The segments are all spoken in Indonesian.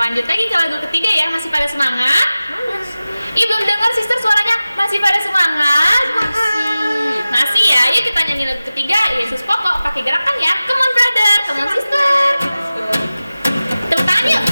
lanjut lagi ke lagu ketiga ya. Masih pada semangat? Ih, belum dengar sister suaranya. Masih pada semangat? Masih ya. Yuk kita nyanyi lagu ketiga, Yesus Pokok. Pakai gerakan ya. Come on brother, come on sister. Tepuk tangan yuk.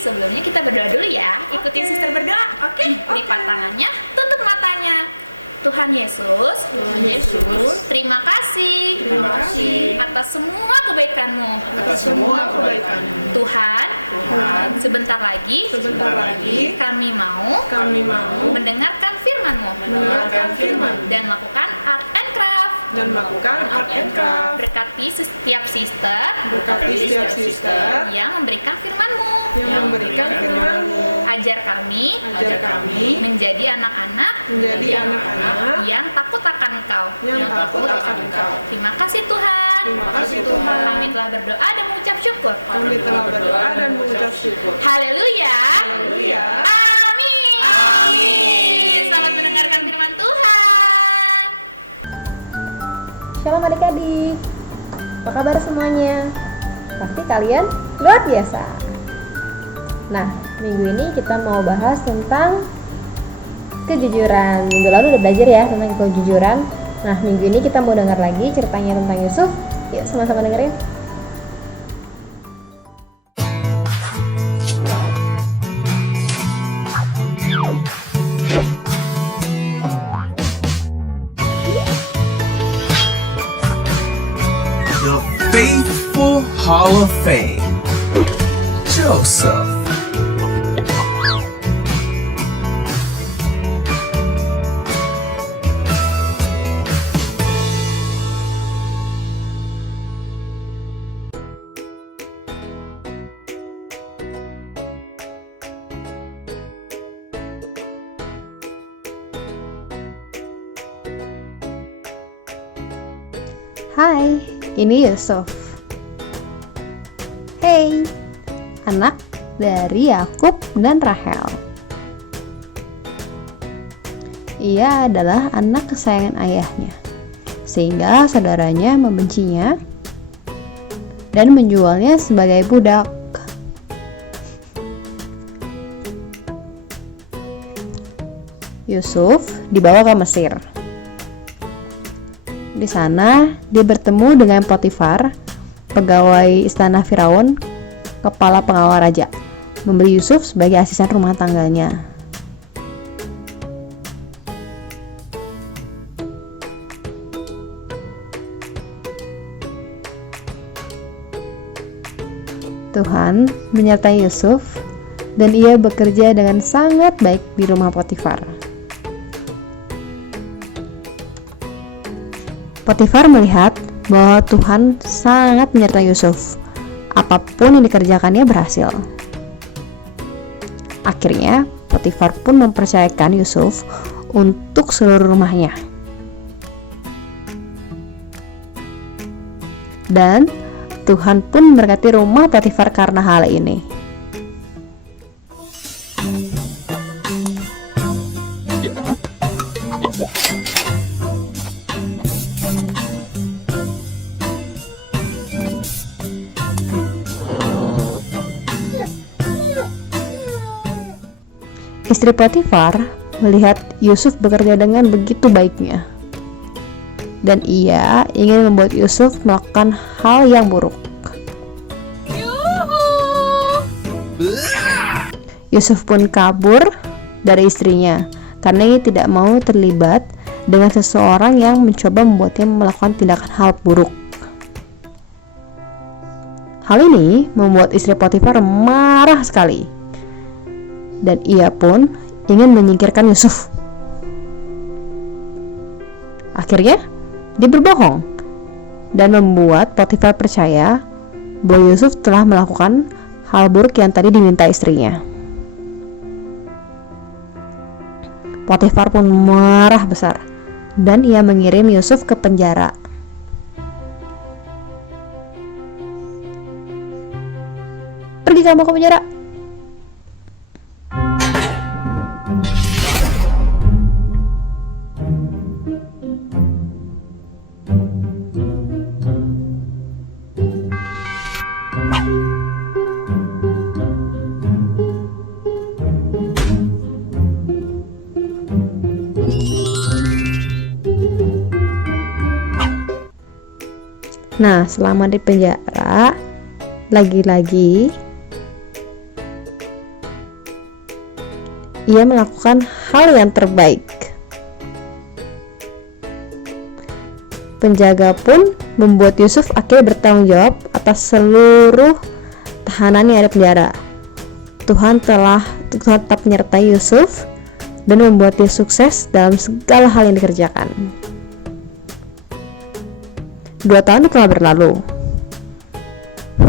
Sebelumnya kita berdoa dulu ya. Ikutin sister berdoa. Oke. Lipat tangannya, tutup matanya. Tuhan Yesus, terima kasih atas semua kebaikan-Mu. Tuhan, sebentar lagi kami mau mendengarkan firman-Mu dan melakukan art and craft. Berkati setiap sister yang memberikan firman-Mu. Ajar kami menjadi anak-anak yang takut akan Engkau. Terima kasih Tuhan. Kami telah berdoa dan mengucap syukur. Haleluya. Amin. Selamat mendengarkan firman Tuhan. Shalom adik-adik. Apa kabar semuanya? Pasti kalian luar biasa. Nah, minggu ini kita mau bahas tentang kejujuran. Minggu lalu udah belajar ya tentang kejujuran. Nah, minggu ini kita mau dengar lagi ceritanya tentang Yusuf. Yuk sama-sama dengerin. The Faithful Hall of Fame. Joseph. Hai, ini Yusuf. Hey, anak dari Yakub dan Rahel. Ia adalah anak kesayangan ayahnya, sehingga saudaranya membencinya dan menjualnya sebagai budak. Yusuf dibawa ke Mesir. Di sana dia bertemu dengan Potifar, pegawai istana Firaun, kepala pengawal raja, memberi Yusuf sebagai asisten rumah tangganya. Tuhan menyertai Yusuf dan ia bekerja dengan sangat baik di rumah Potifar. Potifar melihat bahwa Tuhan sangat menyertai Yusuf. Apapun yang dikerjakannya berhasil. Akhirnya, Potifar pun mempercayakan Yusuf untuk seluruh rumahnya. Dan Tuhan pun memberkati rumah Potifar karena hal ini. Istri Potifar melihat Yusuf bekerja dengan begitu baiknya, dan ia ingin membuat Yusuf melakukan hal yang buruk. Yusuf pun kabur dari istrinya karena ia tidak mau terlibat dengan seseorang yang mencoba membuatnya melakukan tindakan hal buruk. Hal ini membuat istri Potifar marah sekali, dan ia pun ingin menyingkirkan Yusuf. Akhirnya, dia berbohong dan membuat Potifar percaya bahwa Yusuf telah melakukan hal buruk yang tadi diminta istrinya. Potifar pun marah besar dan ia mengirim Yusuf ke penjara. Pergi kamu ke penjara. Nah, selama di penjara, lagi-lagi ia melakukan hal yang terbaik. Penjaga pun membuat Yusuf akhirnya bertanggung jawab atas seluruh tahanan yang ada di penjara. Tuhan tetap menyertai Yusuf dan membuat dia sukses dalam segala hal yang dikerjakan. 2 tahun telah berlalu.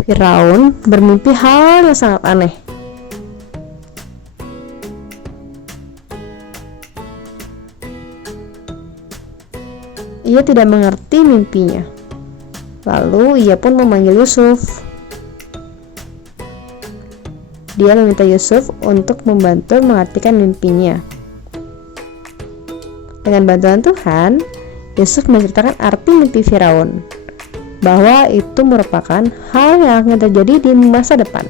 Firaun bermimpi hal yang sangat aneh. Ia tidak mengerti mimpinya. Lalu ia pun memanggil Yusuf. Dia meminta Yusuf untuk membantu mengartikan mimpinya. Dengan bantuan Tuhan, Yusuf menceritakan arti mimpi Firaun, bahwa itu merupakan hal yang akan terjadi di masa depan.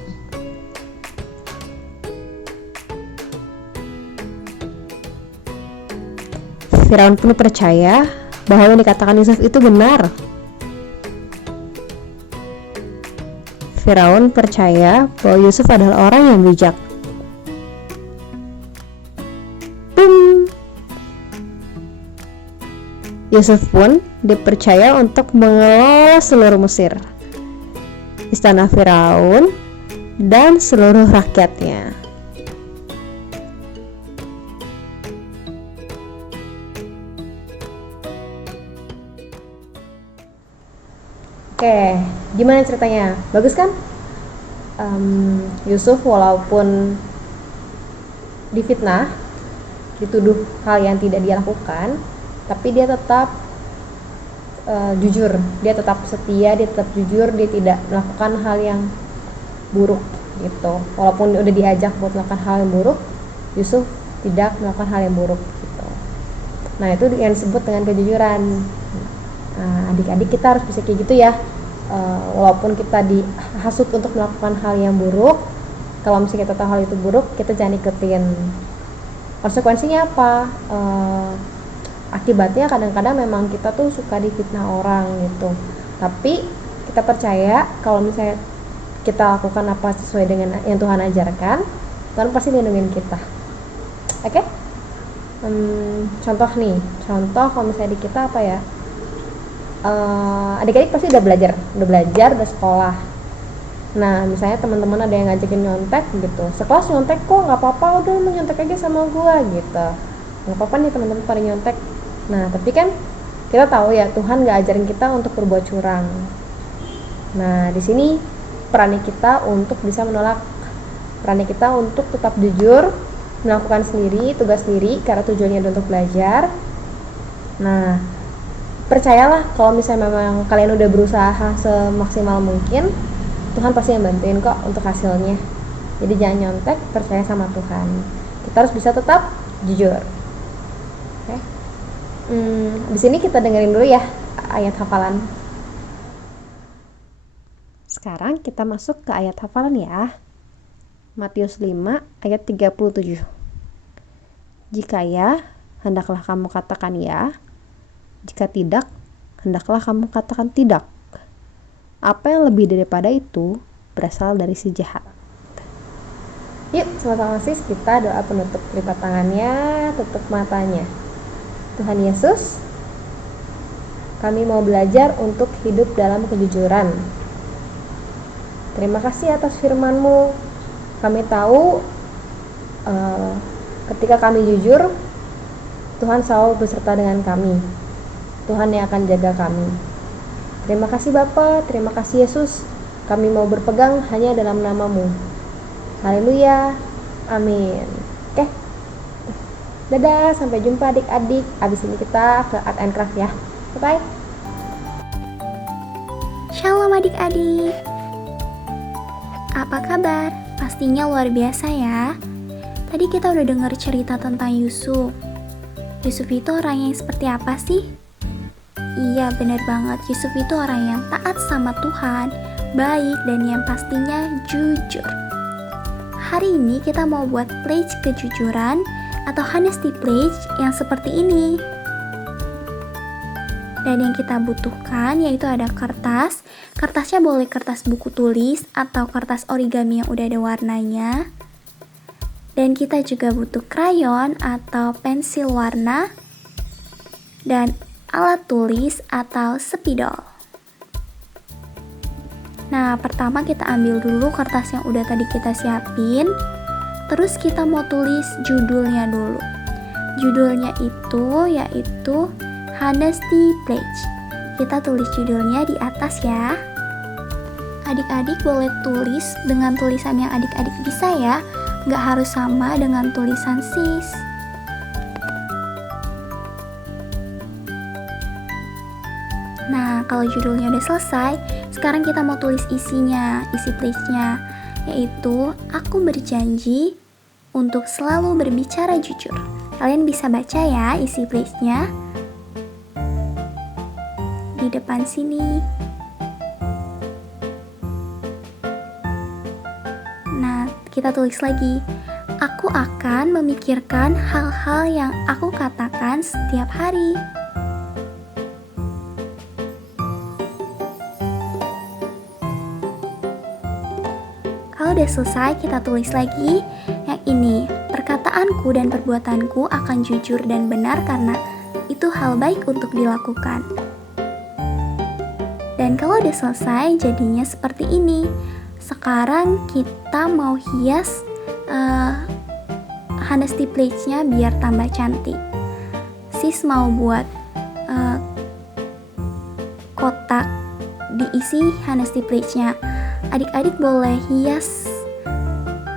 Firaun pun percaya bahwa yang dikatakan Yusuf itu benar. Firaun percaya bahwa Yusuf adalah orang yang bijak. Yusuf pun dipercaya untuk mengelola seluruh Mesir, istana Firaun, dan seluruh rakyatnya. Oke, gimana ceritanya? Bagus kan? Yusuf walaupun difitnah, dituduh hal yang tidak dia lakukan, tapi dia tetap jujur, dia tetap setia, dia tetap jujur, dia tidak melakukan hal yang buruk gitu. Walaupun udah diajak buat melakukan hal yang buruk, Yusuf tidak melakukan hal yang buruk gitu. Nah, itu yang disebut dengan kejujuran. Nah, adik-adik kita harus bisa kayak gitu ya. walaupun kita dihasut untuk melakukan hal yang buruk, kalau misalnya kita tahu hal itu buruk, kita jangan ikutin. Konsekuensinya apa? Akibatnya kadang-kadang memang kita tuh suka difitnah orang gitu, tapi kita percaya kalau misalnya kita lakukan apa sesuai dengan yang Tuhan ajarkan, Tuhan pasti lindungin kita. Oke? Contoh kalau misalnya di kita apa ya, adik-adik pasti udah belajar udah sekolah. Nah misalnya teman-teman ada yang ngajakin nyontek gitu, setelah nyontek kok nggak apa-apa, udah lu nyontek aja sama gua gitu, nggak apa-apa nih teman-teman pada nyontek. Nah tapi kan kita tahu ya Tuhan nggak ajarin kita untuk berbuat curang. Nah di sini perannya kita untuk bisa menolak, perannya kita untuk tetap jujur, melakukan sendiri tugas sendiri karena tujuannya untuk belajar. Nah percayalah kalau misalnya memang kalian udah berusaha semaksimal mungkin, Tuhan pasti yang bantuin kok untuk hasilnya. Jadi jangan nyontek, percaya sama Tuhan. Kita harus bisa tetap jujur. Oke. Di sini kita dengerin dulu ya ayat hafalan. Sekarang kita masuk ke ayat hafalan ya. Matius 5 ayat 37. Jika ya, hendaklah kamu katakan ya. Jika tidak, hendaklah kamu katakan tidak. Apa yang lebih daripada itu berasal dari si jahat. Yuk, sama-sama sis, kita doa penutup, lipat tangannya, tutup matanya. Tuhan Yesus, kami mau belajar untuk hidup dalam kejujuran. Terima kasih atas firman-Mu. Kami tahu ketika kami jujur, Tuhan selalu beserta dengan kami. Tuhan yang akan jaga kami. Terima kasih Bapa, terima kasih Yesus. Kami mau berpegang hanya dalam nama-Mu. Haleluya, amin. Oke, dadah, sampai jumpa adik-adik. Abis ini kita ke art and craft ya. Bye. Shalom adik-adik. Apa kabar? Pastinya luar biasa ya. Tadi kita udah dengar cerita tentang Yusuf. Yusuf itu orang yang seperti apa sih? Iya, benar banget. Yusuf itu orang yang taat sama Tuhan, baik, dan yang pastinya jujur. Hari ini kita mau buat pledge kejujuran atau honesty pledge yang seperti ini. Dan yang kita butuhkan yaitu ada kertas. Kertasnya boleh kertas buku tulis atau kertas origami yang udah ada warnanya. Dan kita juga butuh krayon atau pensil warna dan alat tulis atau spidol. Nah, pertama kita ambil dulu kertas yang udah tadi kita siapin. Terus kita mau tulis judulnya dulu. Judulnya itu yaitu Honesty Pledge. Kita tulis judulnya di atas ya. Adik-adik boleh tulis dengan tulisan yang adik-adik bisa ya. Nggak harus sama dengan tulisan sis. Nah, kalau judulnya udah selesai, sekarang kita mau tulis isinya, isi pledge-nya, yaitu aku berjanji untuk selalu berbicara jujur. Kalian bisa baca ya isi pledge-nya di depan sini. Nah, kita tulis lagi, aku akan memikirkan hal-hal yang aku katakan setiap hari. Kalau udah selesai, kita tulis lagi yang ini. Perkataanku dan perbuatanku akan jujur dan benar karena itu hal baik untuk dilakukan. Dan kalau udah selesai, jadinya seperti ini. Sekarang kita mau hias honesty pledge-nya biar tambah cantik. Sis mau buat kotak diisi honesty pledge-nya. Adik-adik boleh hias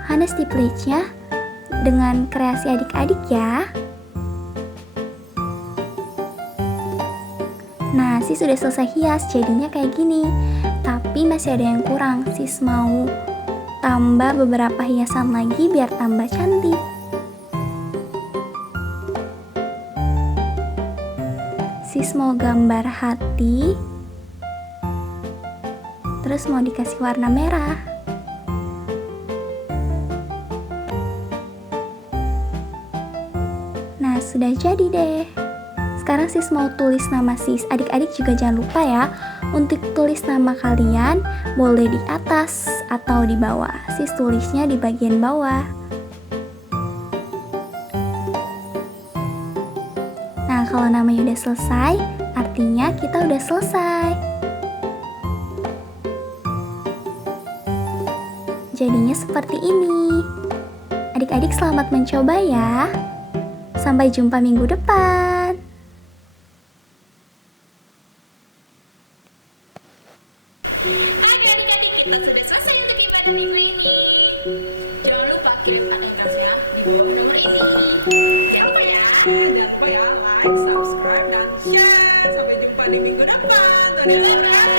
honesty pledge-nya dengan kreasi adik-adik ya. Nah, sis sudah selesai hias, jadinya kayak gini. Tapi masih ada yang kurang. Sis mau tambah beberapa hiasan lagi biar tambah cantik. Sis mau gambar hati Terus mau dikasih warna merah. Nah, sudah jadi deh. Sekarang sis mau tulis nama sis. Adik-adik juga jangan lupa ya, untuk tulis nama kalian boleh di atas atau di bawah. Sis tulisnya di bagian bawah. Nah, kalau namanya udah selesai, artinya kita udah selesai. Jadinya seperti ini. Adik-adik selamat mencoba ya. Sampai jumpa minggu depan. Oke adik-adik, kita sudah selesai untuk ibadah minggu ini. Jangan lupa kirim ATM-nya di bawah nomor ini. Jangan lupa ya. Jangan lupa ya, like, subscribe, dan share. Sampai jumpa di minggu depan. Tuhan Yesus memberkati.